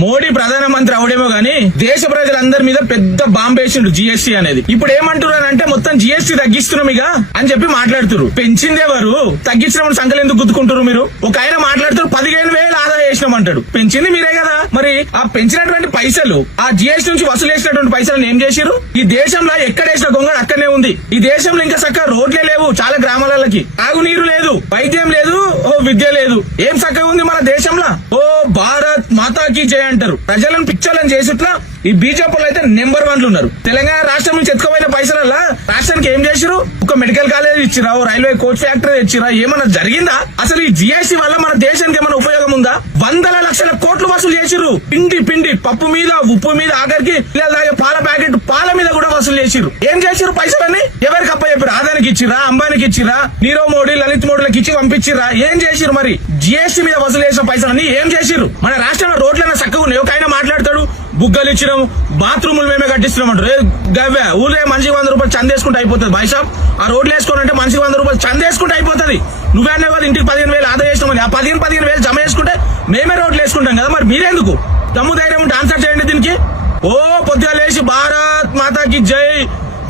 మోడీ ప్రధానమంత్రి అవడేమో గానీ దేశ ప్రజలందరి మీద పెద్ద బాంబేసిండు జిఎస్టీ అనేది. ఇప్పుడు ఏమంటున్నారంటే మొత్తం జిఎస్టీ తగ్గిస్తున్నాం ఇక అని చెప్పి మాట్లాడుతున్నారు. పెంచిందేవారు, తగ్గించినప్పుడు సంఖ్యలు ఎందుకు గుద్దుకుంటారు మీరు? ఒక ఆయన మాట్లాడుతారు 15,000 ఆదా చేసినాం అంటాడు. పెంచింది మీరే కదా. మరి ఆ పెంచినటువంటి పైసలు, ఆ జిఎస్టీ నుంచి వసూలు చేసినటువంటి పైసలను ఏం చేశారు? ఈ దేశంలో ఎక్కడేసిన గొంగ అక్కడనే ఉంది. ఈ దేశంలో ఇంకా చక్కగా రోడ్లే లేవు, చాలా గ్రామాలకి తాగునీరు లేదు, వైద్యం లేదు, ఓ విద్య లేదు. ఏం చక్కగా ఉంది మన దేశంలో? ఓ భారత్ మాతాకి జయ అంటారు. ప్రజలను పిచ్చోళ్ళని చేసిట్లా ఈ బీజేపీలో అయితే నెంబర్ 1 ఉన్నారు. తెలంగాణ రాష్ట్రం నుంచి ఎత్తుకుపోయిన పైసలల్లా రాష్ట్రానికి ఏం చేశారు? ఒక మెడికల్ కాలేజ్ ఇచ్చిరా, రైల్వే కోచ్ ఫ్యాక్టరీ ఇచ్చిరా, ఏమన్నా జరిగిందా? అసలు ఈ జిఎస్టీ వల్ల మన దేశానికి ఏమైనా ఉపయోగం ఉందా? వందల లక్షల కోట్లు వసూలు చేసిరు. పిండి పప్పు మీద, ఉప్పు మీద, ఆఖరికి పిల్లలు తాగే పాల ప్యాకెట్ పాల మీద కూడా వసూలు చేసిరు. ఏం చేసిరు? పైసలన్నీ ఎవరికి అప్ప చెప్పారు? ఆదానికి ఇచ్చిరా, అంబానికి ఇచ్చిరా, నీరవ్ మోడీ, లలిత్ మోడీలకు ఇచ్చి పంపించిరా? ఏం చేసిరు? మరి జిఎస్టీ మీద వసూలు చేసిన పైసలన్నీ ఏం చేసిరు? మన రాష్ట్రంలో రోడ్లైనా చక్కగా ఉన్నాయి. ఒక ఆయన మాట్లాడతాడు, బుగ్గలు ఇచ్చినాం, బాత్రూములు మేమే కట్టిస్తున్నాం అంటారు. గవ్వే ఊళ్ళో మనిషికి 100 రూపాయలు చందేసుకుంటే అయిపోతుంది. బైషాప్ ఆ రోడ్లు వేసుకోవాలంటే మనిషికి 100 రూపాయలు చందేసుకుంటే అయిపోతుంది. నువ్వేనా కదా ఇంటికి 15,000 ఆదా చేసినామని, ఆ 15,000 జమ చేసుకుంటే మేమే రోడ్లు వేసుకుంటాం కదా. మరి మీరెందుకు? దమ్ము ధైర్యం ఉంటే ఆన్సర్ చేయండి దీనికి. ఓ పొద్దుగా లేచి భారత్ మాతాకి జై,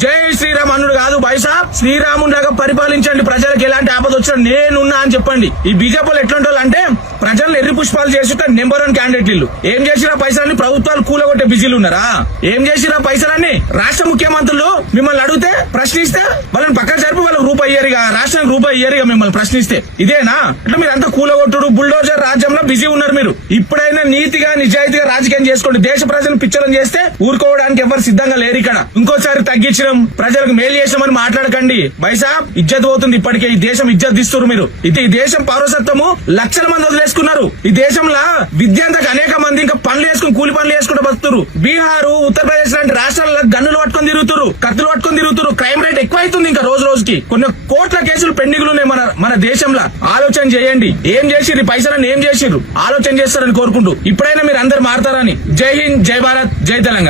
జై శ్రీరామ్ అన్నుడు కాదు బైసాబ్. శ్రీరాముడిలాగా పరిపాలించండి, ప్రజలకు ఎలాంటి ఆపద వచ్చినా నేనున్నా అని చెప్పండి. ఈ బీజేపీలు ఎట్లాంటి వాళ్ళు అంటే ప్రజలను ఎర్రి పుష్పాలు చేసి నెంబర్ 1 క్యాండిడేట్ వీళ్ళు. ఏం చేసినా పైసలన్నీ ప్రభుత్వాలు కూలగొట్టే బిజీలు ఉన్నారా? ఏం చేసినా పైసలన్నీ రాష్ట్ర ముఖ్యమంత్రులు మిమ్మల్ని అడిగితే ప్రశ్నిస్తే వాళ్ళని పక్కన జరిపి వాళ్ళకి రూపాయి ఇయ్యరుగా, రాష్ట్రానికి రూపాయి ఇయ్యరుగా మిమ్మల్ని ప్రశ్నిస్తే. ఇదేనా? అంటే మీరంతా కూలగొట్టుడు బుల్డోజర్ రాజ్యంలో బిజీ ఉన్నారు మీరు. ఇప్పుడైనా నీతిగా నిజాయితీగా రాజకీయం చేసుకోండి. దేశ ప్రజలను పిచ్చలను చేస్తే ఊరుకోవడానికి ఎవరు సిద్ధంగా లేరు ఇక్కడ. ఇంకోసారి తగ్గించిన ప్రజలకు మేలు చేసామని మాట్లాడకండి బైసాబ్. ఇజ్జత్ పోతుంది. ఇప్పటికే ఈ దేశం ఇజ్జత్ తీస్తున్నారు మీరు. ఇది ఈ దేశం పౌరసత్వము లక్షల మంది వదిలేసుకున్నారు. ఈ దేశంలో విద్యాంతకు అనేక మంది ఇంకా పనులు వేసుకుని కూలి పనులు వేసుకుంటూ బతుకుతారు. బీహార్, ఉత్తరప్రదేశ్ లాంటి రాష్ట్రాల్లో గన్నులు పట్టుకొని తిరుగుతారు, కత్తులు పట్టుకొని తిరుగుతారు. క్రైమ్ రేట్ ఎక్కువ అవుతుంది. ఇంకా రోజు రోజుకి కొన్ని కోట్ల కేసులు పెండింగ్ ఉన్నాయి మన దేశంలో. ఆలోచన చేయండి. ఏం చేసిర్రు? పైసలను ఏం చేసిర్రు? ఆలోచన చేస్తారని కోరుకుంటూ ఇప్పుడైనా మీరు అందరు మారతారని. జై హింద్, జై భారత్, జై తెలంగాణ.